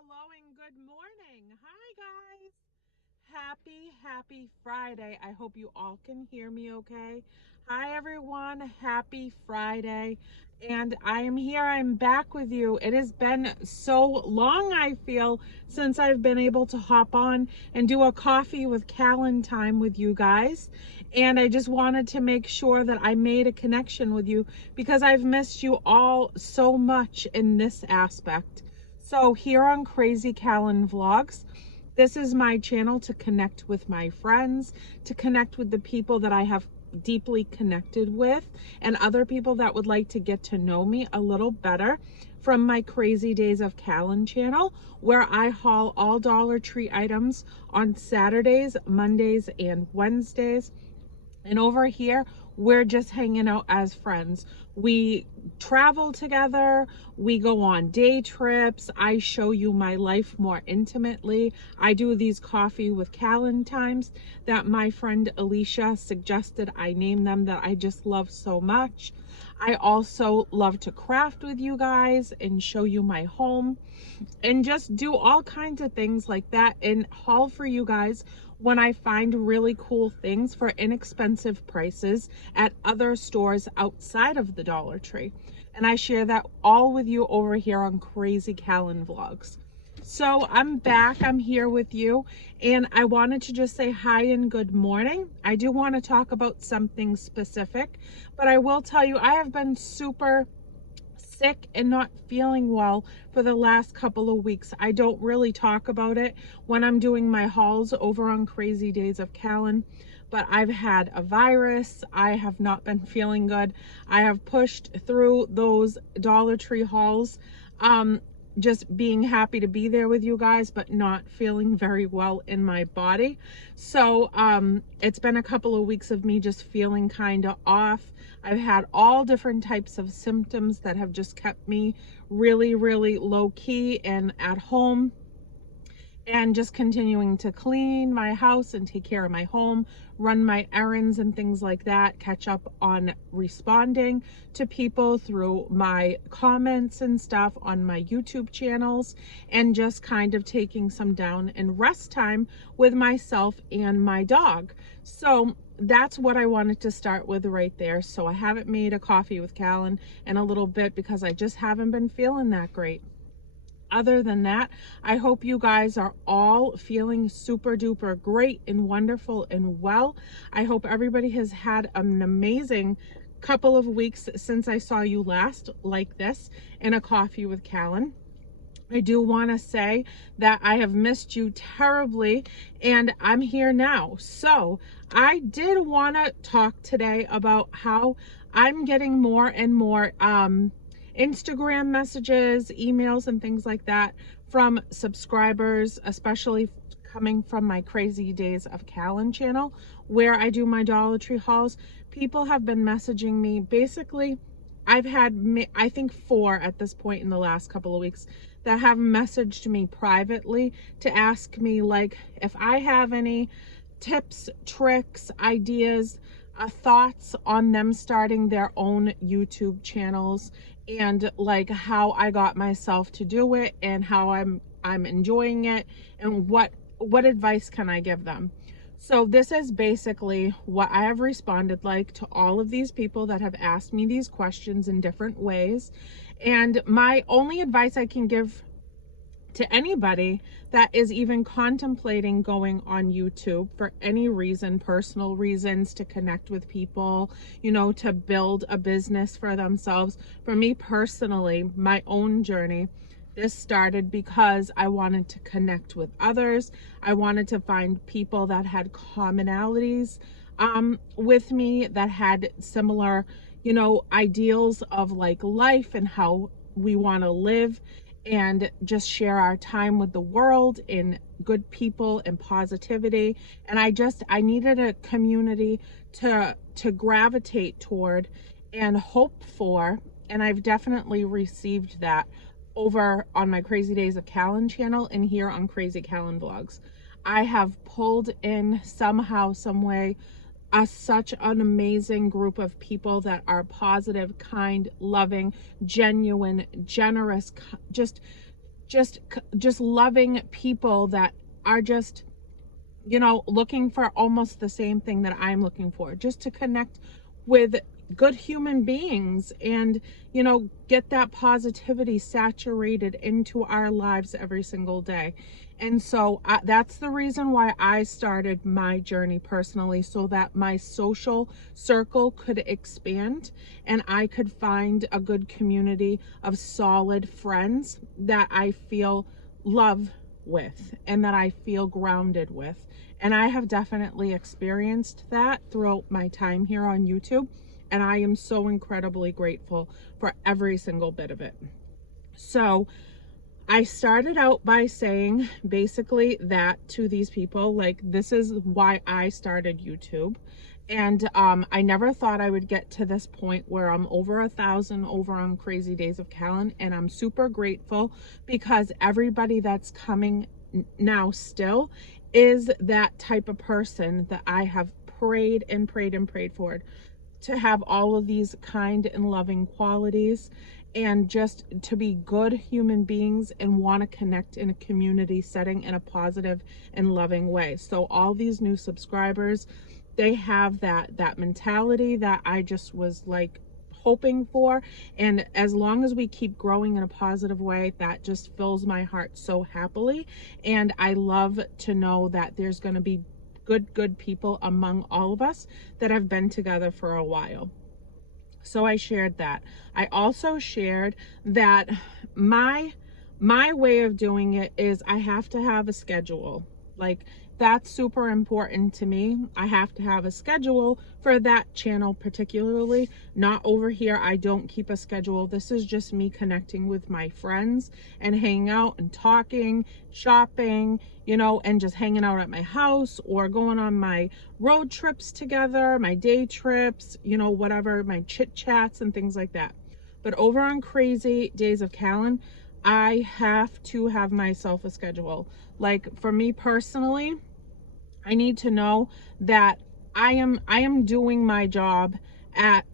hello, and good morning. Hi, guys. Happy Friday. I hope you all can hear me okay. Hi, everyone. Happy Friday. And I am here. I'm back with you. It has been so long, I feel, since I've been able to hop on and do a coffee with Kalyn time with you guys. And I just wanted to make sure that I made a connection with you because I've missed you all so much in this aspect. So here on Crazy Kalyn Vlogs, this is my channel to connect with my friends, to connect with the people that I have deeply connected with, and other people that would like to get to know me a little better from my Crazy Days of Kalyn channel, where I haul all Dollar Tree items on Saturdays, Mondays, and Wednesdays. And over here, we're just hanging out as friends. We travel together, we go on day trips. I show you my life more intimately. I do these coffee with Kalyn times that my friend Alicia suggested I name them, that I just love so much. I also love to craft with you guys and show you my home and just do all kinds of things like that and haul for you guys when I find really cool things for inexpensive prices at other stores outside of the Dollar Tree. And I share that all with you over here on Crazy Kalyn Vlogs. So I'm back, I'm here with you, and I wanted to just say hi and good morning. I do want to talk about something specific, but I will tell you I have been super sick and not feeling well for the last couple of weeks. I don't really talk about it when I'm doing my hauls over on Crazy Days of Kalyn, but I've had a virus. I have not been feeling good. I have pushed through those Dollar Tree hauls, just being happy to be there with you guys, but not feeling very well in my body. So it's been a couple of weeks of me just feeling kind of off. I've had all different types of symptoms that have just kept me really, really low key and at home, and just continuing to clean my house and take care of my home, run my errands and things like that, catch up on responding to people through my comments and stuff on my YouTube channels, and just kind of taking some down and rest time with myself and my dog. So that's what I wanted to start with right there. So I haven't made a coffee with Kalyn in a little bit because I just haven't been feeling that great. Other than that, I hope you guys are all feeling super duper great and wonderful and well. I hope everybody has had an amazing couple of weeks since I saw you last like this in a coffee with Kalyn. I do want to say that I have missed you terribly, and I'm here now. So I did want to talk today about how I'm getting more and more Instagram messages, emails, and things like that from subscribers, especially coming from my Crazy Days of Kalyn channel, where I do my Dollar Tree hauls. People have been messaging me. Basically, I've had, I think, 4 at this point in the last couple of weeks that have messaged me privately to ask me, like, if I have any tips, tricks, ideas, thoughts on them starting their own YouTube channels, and like how I got myself to do it and how I'm enjoying it, and what advice can I give them. So this is basically what I have responded like to all of these people that have asked me these questions in different ways. And my only advice I can give to anybody that is even contemplating going on YouTube for any reason, personal reasons, to connect with people, you know, to build a business for themselves. For me personally, my own journey, this started because I wanted to connect with others. I wanted to find people that had commonalities with me, that had similar, you know, ideals of like life and how we want to live, and just share our time with the world in good people and positivity. And I needed a community to gravitate toward and hope for, and I've definitely received that over on my Crazy Days of Kalyn channel and here on Crazy Kalyn Vlogs. I have pulled in somehow, some way, such an amazing group of people that are positive, kind, loving, genuine, generous, just just loving people that are just, you know, looking for almost the same thing that I'm looking for, just to connect with good human beings and, you know, get that positivity saturated into our lives every single day. And so that's the reason why I started my journey personally, so that my social circle could expand and I could find a good community of solid friends that I feel love with and that I feel grounded with. And I have definitely experienced that throughout my time here on YouTube. And I am so incredibly grateful for every single bit of it. So I started out by saying basically that to these people, like, this is why I started YouTube. And I never thought I would get to this point where I'm over 1,000 over on Crazy Days of Kalyn. And I'm super grateful because everybody that's coming now still is that type of person that I have prayed and prayed and prayed for, to have all of these kind and loving qualities and just to be good human beings and want to connect in a community setting in a positive and loving way. So all these new subscribers, they have that mentality that I just was like hoping for. And as long as we keep growing in a positive way, that just fills my heart so happily. And I love to know that there's going to be good people among all of us that have been together for a while. So I shared that. I also shared that my way of doing it is I have to have a schedule. Like, that's super important to me. I have to have a schedule for that channel particularly. Not over here. I don't keep a schedule. This is just me connecting with my friends and hanging out and talking, shopping, you know, and just hanging out at my house or going on my road trips together, my day trips, you know, whatever, my chit chats and things like that. But over on Crazy Days of Kalyn, I have to have myself a schedule. Like, for me personally, I need to know that I am doing my job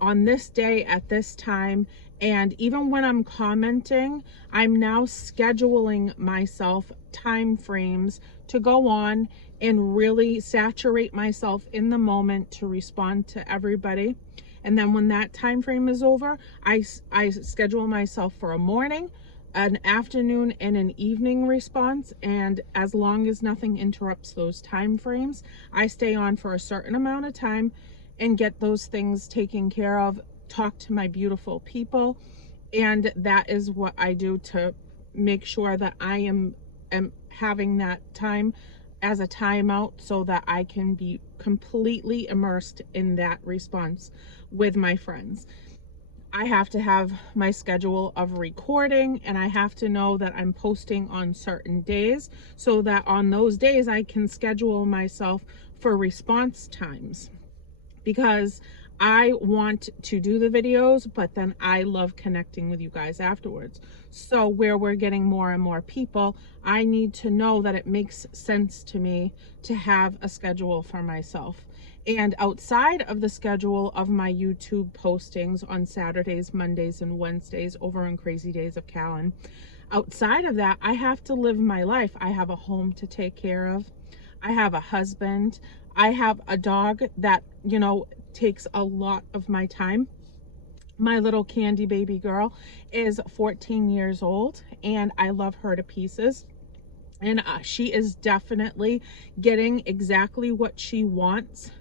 on this day at this time. And even when I'm commenting, I'm now scheduling myself time frames to go on and really saturate myself in the moment to respond to everybody. And then when that time frame is over, I schedule myself for a morning, an afternoon, and an evening response. And as long as nothing interrupts those time frames, I stay on for a certain amount of time and get those things taken care of, talk to my beautiful people. And that is what I do to make sure that I am having that time as a timeout so that I can be completely immersed in that response with my friends. I have to have my schedule of recording, and I have to know that I'm posting on certain days so that on those days I can schedule myself for response times, because I want to do the videos, but then I love connecting with you guys afterwards. So where we're getting more and more people, I need to know that it makes sense to me to have a schedule for myself. And outside of the schedule of my YouTube postings on Saturdays, Mondays, and Wednesdays over on Crazy Days of Kalyn, outside of that, I have to live my life. I have a home to take care of. I have a husband. I have a dog that, you know, takes a lot of my time. My little candy baby girl is 14 years old, and I love her to pieces. And she is definitely getting exactly what she wants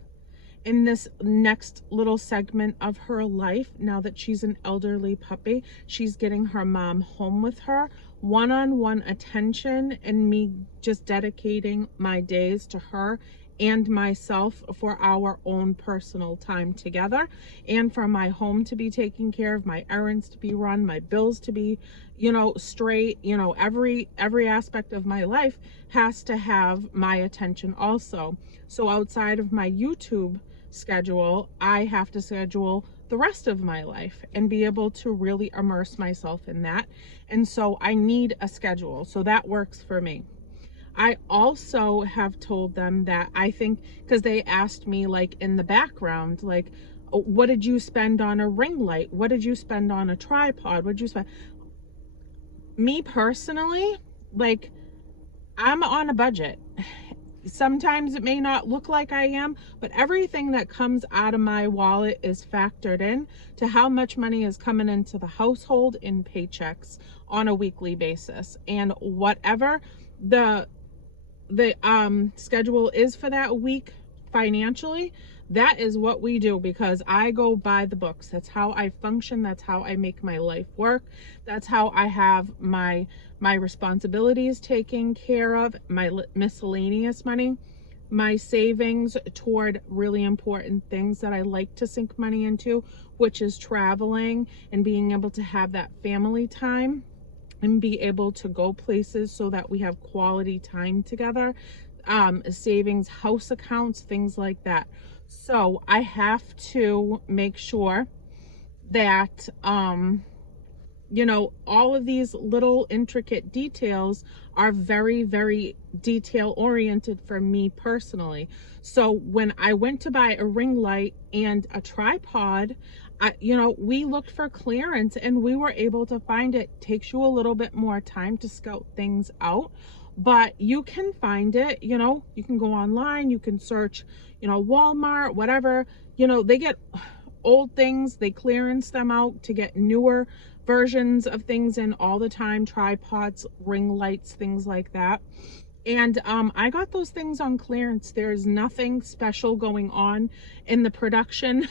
in this next little segment of her life. Now that she's an elderly puppy, she's getting her mom home with her, one-on-one attention, and me just dedicating my days to her and myself for our own personal time together, and for my home to be taken care of, my errands to be run, my bills to be, you know, straight. You know, every aspect of my life has to have my attention also. So outside of my YouTube schedule, I have to schedule the rest of my life and be able to really immerse myself in that. And so I need a schedule. So that works for me. I also have told them that I think, because they asked me, like, in the background, like, what did you spend on a ring light? What did you spend on a tripod? What did you spend? Me personally, like, I'm on a budget. Sometimes it may not look like I am, but everything that comes out of my wallet is factored in to how much money is coming into the household in paychecks on a weekly basis. And whatever the schedule is for that week financially, that is what we do, because I go by the books. That's how I function. That's how I make my life work. That's how I have my responsibilities taken care of, my miscellaneous money, my savings toward really important things that I like to sink money into, which is traveling and being able to have that family time and be able to go places so that we have quality time together, savings, house accounts, things like that. So I have to make sure that, you know, all of these little intricate details are very, very detail oriented for me personally. So when I went to buy a ring light and a tripod, you know, we looked for clearance and we were able to find it. Takes you a little bit more time to scout things out, but you can find it. You know, you can go online, you can search, you know, Walmart, whatever. You know, they get old things, they clearance them out to get newer versions of things in all the time, tripods, ring lights, things like that. And I got those things on clearance. There's nothing special going on in the production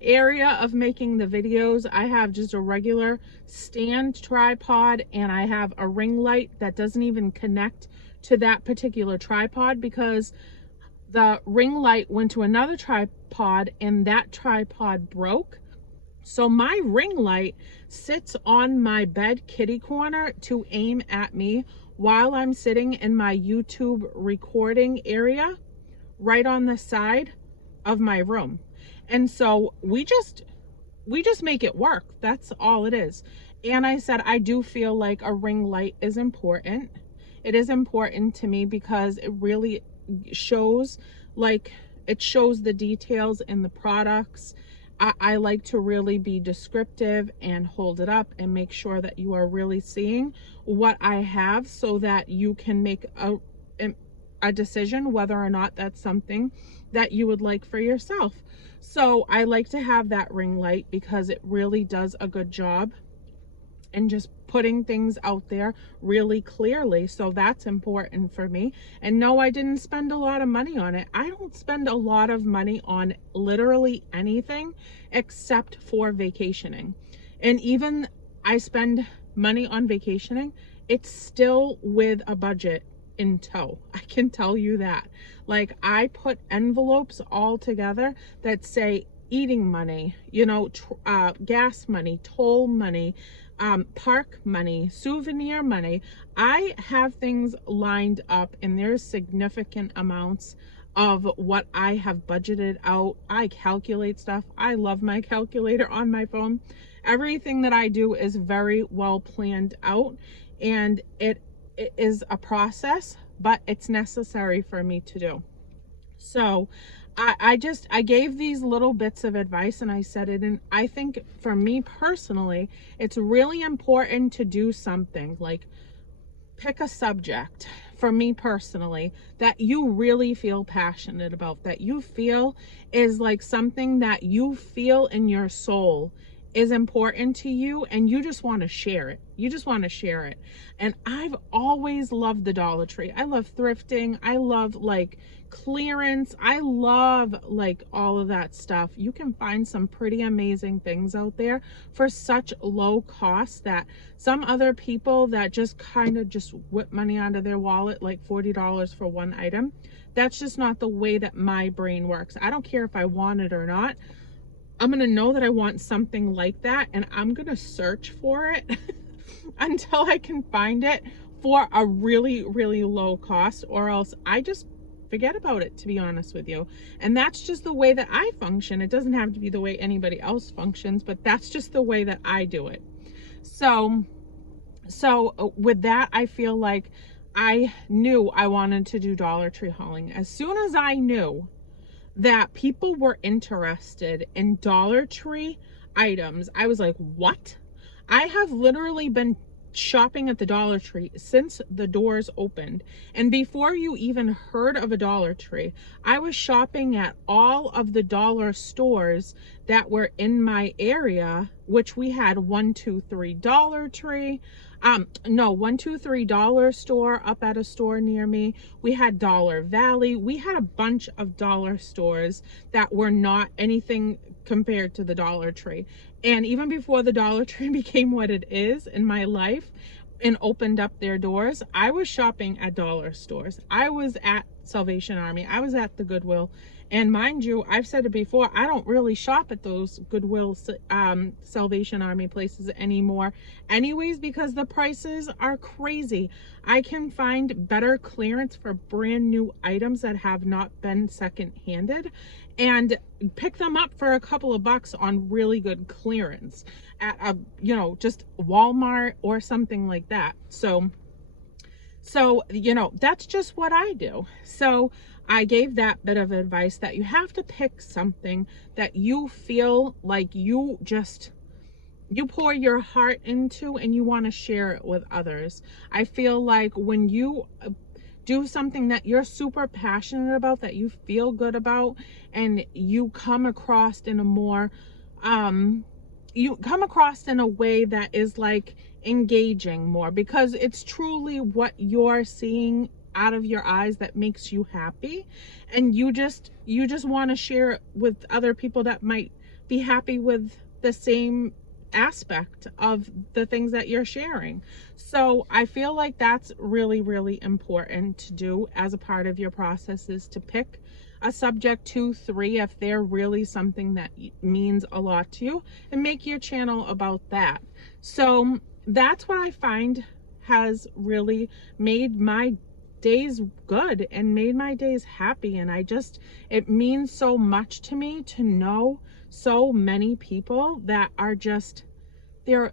area of making the videos. I have just a regular stand tripod, and I have a ring light that doesn't even connect to that particular tripod because the ring light went to another tripod and that tripod broke. So my ring light sits on my bed kitty corner to aim at me while I'm sitting in my YouTube recording area right on the side of my room. And so we just make it work. That's all it is. And I said, I do feel like a ring light is important. It is important to me because it really shows, like, it shows the details in the products. I like to really be descriptive and hold it up and make sure that you are really seeing what I have so that you can make a decision whether or not that's something that you would like for yourself. So I like to have that ring light because it really does a good job and just putting things out there really clearly. So that's important for me. And no, I didn't spend a lot of money on it. I don't spend a lot of money on literally anything except for vacationing. And even I spend money on vacationing, it's still with a budget in tow. I can tell you that. Like, I put envelopes all together that say eating money, you know, gas money, toll money, park money, souvenir money. I have things lined up, and there's significant amounts of what I have budgeted out. I calculate stuff. I love my calculator on my phone. Everything that I do is very well planned out, and it is a process, but it's necessary for me to do. So I gave these little bits of advice and I said it, and I think for me personally, it's really important to do something like pick a subject for me personally that you really feel passionate about, that you feel is like something that you feel in your soul is important to you, and you just want to share it. You just want to share it. And I've always loved the Dollar Tree. I love thrifting. I love like clearance. I love like all of that stuff. You can find some pretty amazing things out there for such low cost that some other people that just kind of just whip money out of their wallet, like $40 for one item. That's just not the way that my brain works. I don't care if I want it or not. I'm going to know that I want something like that, and I'm going to search for it until I can find it for a really, really low cost, or else I just forget about it, to be honest with you. And that's just the way that I function. It doesn't have to be the way anybody else functions, but that's just the way that I do it. So with that, I feel like I knew I wanted to do Dollar Tree hauling. As soon as I knew that people were interested in Dollar Tree items, I was like, what? I have literally been shopping at the Dollar Tree since the doors opened. And before you even heard of a Dollar Tree, I was shopping at all of the dollar stores that were in my area, which we had 1-2-3 Dollar Tree. No, 1-2-3 Dollar Store up at a store near me. We had Dollar Valley. We had a bunch of dollar stores that were not anything compared to the Dollar Tree. And even before the Dollar Tree became what it is in my life and opened up their doors, I was shopping at dollar stores. I was at Salvation Army. I was at the Goodwill. And mind you, I've said it before, I don't really shop at those Goodwill, Salvation Army places anymore anyways, because the prices are crazy. I can find better clearance for brand new items that have not been second-handed and pick them up for a couple of bucks on really good clearance at a, you know, just Walmart or something like that. So, you know, that's just what I do. So I gave that bit of advice that you have to pick something that you feel like you pour your heart into and you want to share it with others. I feel like when you do something that you're super passionate about, that you feel good about, and you come across in a more, you come across in a way that is like engaging more, because it's truly what you're seeing out of your eyes that makes you happy, and you just want to share it with other people that might be happy with the same aspect of the things that you're sharing. So I feel like that's really, really important to do as a part of your process, is to pick a subject 2-3 if they're really something that means a lot to you, and make your channel about that. So that's what I find has really made my days good and made my days happy. And it means so much to me to know so many people that are just, they're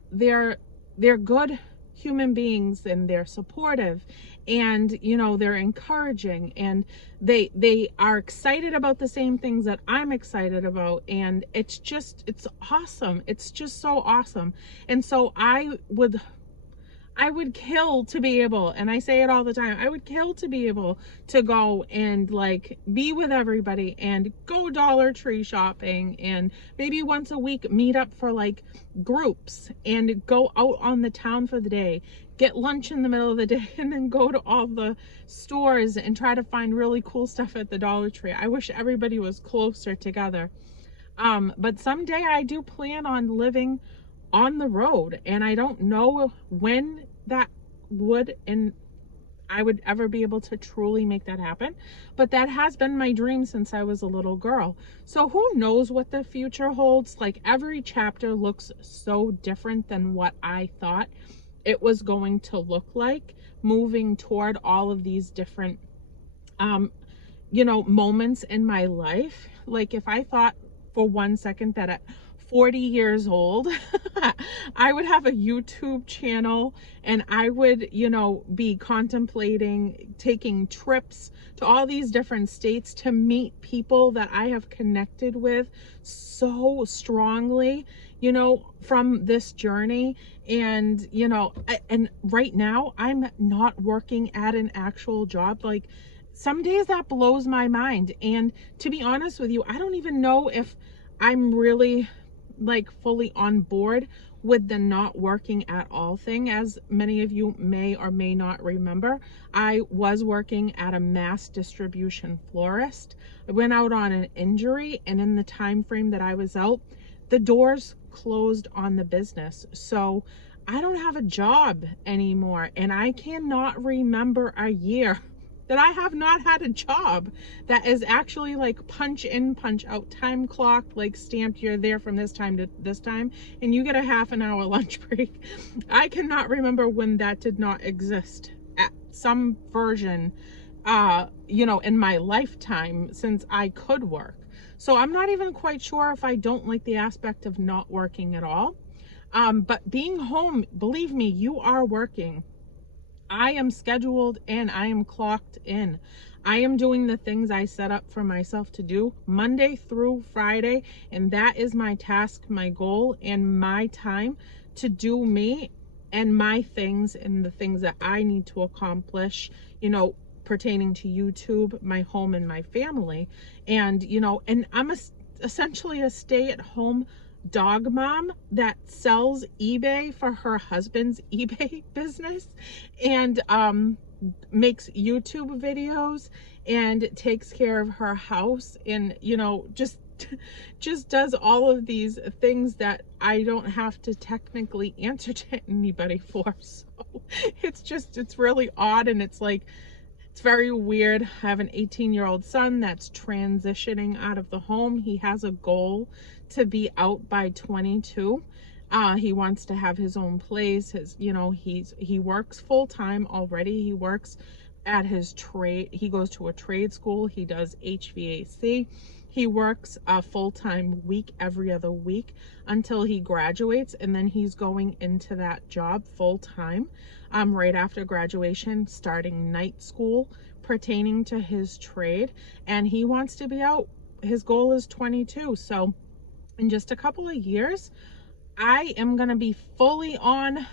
good human beings, and they're supportive, and you know, they're encouraging, and they are excited about the same things that I'm excited about. And it's awesome. It's just so awesome. And so I would kill to be able, and I say it all the time, I would kill to be able to go and like be with everybody and go Dollar Tree shopping, and maybe once a week meet up for like groups and go out on the town for the day, get lunch in the middle of the day, and then go to all the stores and try to find really cool stuff at the Dollar Tree. I wish everybody was closer together. But someday I do plan on living on the road, and I don't know when that would and I would ever be able to truly make that happen, but that has been my dream since I was a little girl. So who knows what the future holds? Like, every chapter looks so different than what I thought it was going to look like, moving toward all of these different you know, moments in my life. Like, if I thought for 1 second that at 40 years old I would have a YouTube channel, and I would, you know, be contemplating taking trips to all these different states to meet people that I have connected with so strongly, you know, from this journey. And you know, and right now I'm not working at an actual job. Like, some days that blows my mind, and to be honest with you, I don't even know if I'm really like fully on board with the not working at all thing. As many of you may or may not remember, I was working at a mass distribution florist. I went out on an injury, and in the time frame that I was out, the doors closed on the business. So I don't have a job anymore, and I cannot remember a year that I have not had a job that is actually like punch in, punch out, time clock, like stamped, you're there from this time to this time, and you get a half-an-hour lunch break. I cannot remember when that did not exist at some version, you know, in my lifetime since I could work. So I'm not even quite sure if I don't like the aspect of not working at all. But being home, believe me, you are working. I am scheduled and I am clocked in. I am doing the things I set up for myself to do Monday through Friday, and that is my task, my goal, and my time to do me and my things and the things that I need to accomplish, you know, pertaining to YouTube, my home, and my family. And, you know, and I'm essentially a stay-at-home dog mom that sells eBay for her husband's eBay business, and makes YouTube videos, and takes care of her house, and, you know, just does all of these things that I don't have to technically answer to anybody for. So it's really odd, and it's like, it's very weird. I have an 18-year-old son that's transitioning out of the home. He has a goal to be out by 22. He wants to have his own place. You know, he works full-time already. He works at his trade. He goes to a trade school. He does HVAC. He works a full-time week every other week until he graduates, and then he's going into that job full-time right after graduation, starting night school pertaining to his trade, and he wants to be out. His goal is 22. So in just a couple of years, I am going to be fully on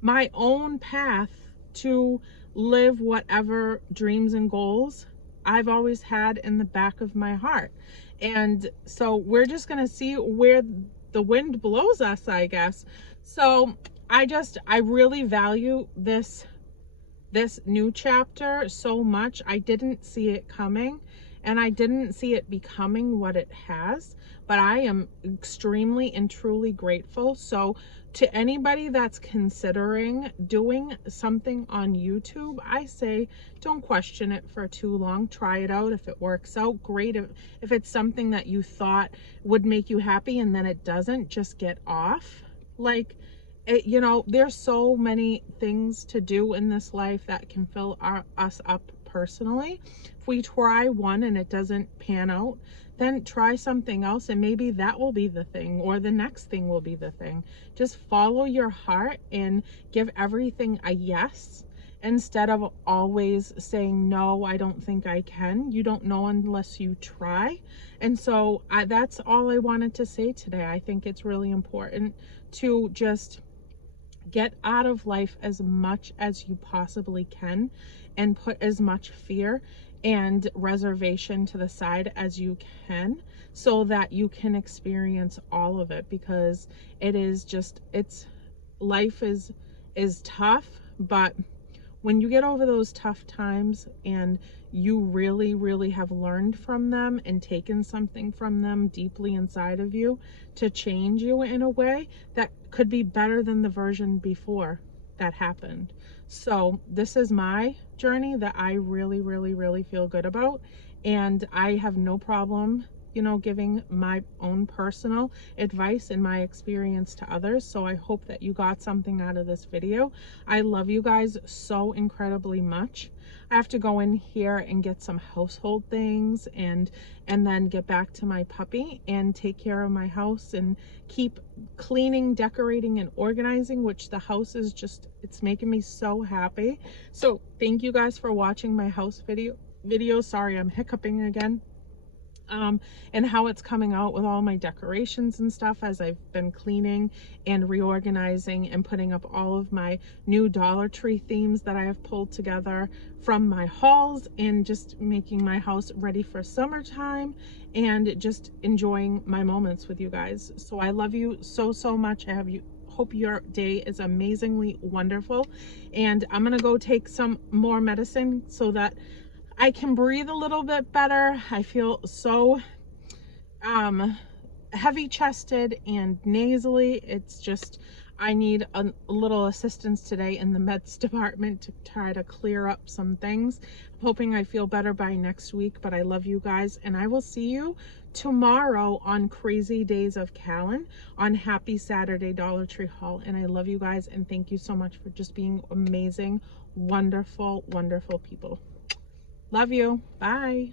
my own path to live whatever dreams and goals I've always had in the back of my heart. And so we're just going to see where the wind blows us, I guess. So I really value this new chapter so much. I didn't see it coming, and I didn't see it becoming what it has, but I am extremely and truly grateful. So to anybody that's considering doing something on YouTube, I say don't question it for too long. Try it out. If it works out, great. If it's something that you thought would make you happy and then it doesn't, just get off. Like, you know, there's so many things to do in this life that can fill us up personally. If we try one and it doesn't pan out, then try something else, and maybe that will be the thing, or the next thing will be the thing. Just follow your heart and give everything a yes, instead of always saying, no, I don't think I can. You don't know unless you try. And so that's all I wanted to say today. I think it's really important to just get out of life as much as you possibly can, and put as much fear and reservation to the side as you can, so that you can experience all of it. Because life is tough, but when you get over those tough times and you really, really have learned from them and taken something from them deeply inside of you to change you in a way that could be better than the version before that happened. So this is my journey that I really, really, really feel good about. And I have no problem, you know, giving my own personal advice and my experience to others. So I hope that you got something out of this video. I love you guys so incredibly much. I have to go in here and get some household things, and then get back to my puppy and take care of my house and keep cleaning, decorating, and organizing, which the house is just, it's making me so happy. So thank you guys for watching my house video. Sorry, I'm hiccuping again. And how it's coming out with all my decorations and stuff as I've been cleaning and reorganizing and putting up all of my new Dollar Tree themes that I have pulled together from my hauls, and just making my house ready for summertime and just enjoying my moments with you guys. So I love you so, so much. Hope your day is amazingly wonderful, and I'm gonna go take some more medicine so that I can breathe a little bit better. I feel so heavy chested and nasally. It's just, I need a little assistance today in the meds department to try to clear up some things. I'm hoping I feel better by next week, but I love you guys, and I will see you tomorrow on Crazy Days of Kalyn on Happy Saturday Dollar Tree haul. And I love you guys, and thank you so much for just being amazing, wonderful, wonderful people. Love you. Bye.